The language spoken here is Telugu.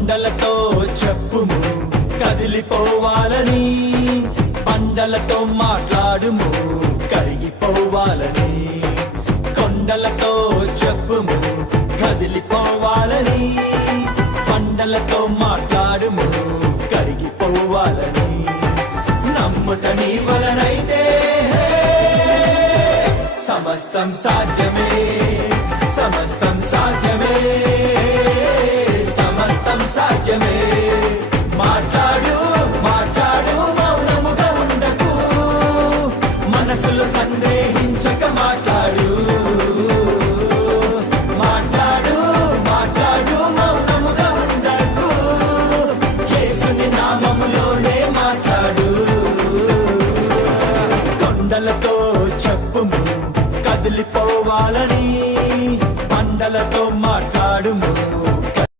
కొండలతో చెప్పుము కదిలిపోవాలని, బండలతో మాట్లాడుము కరిగిపోవాలని. కొండలతో చెప్పుము కదిలిపోవాలని, బండలతో మాట్లాడుము కరిగిపోవాలని. నమ్ముట నీ వలనైతే సమస్తం సాధ్యం.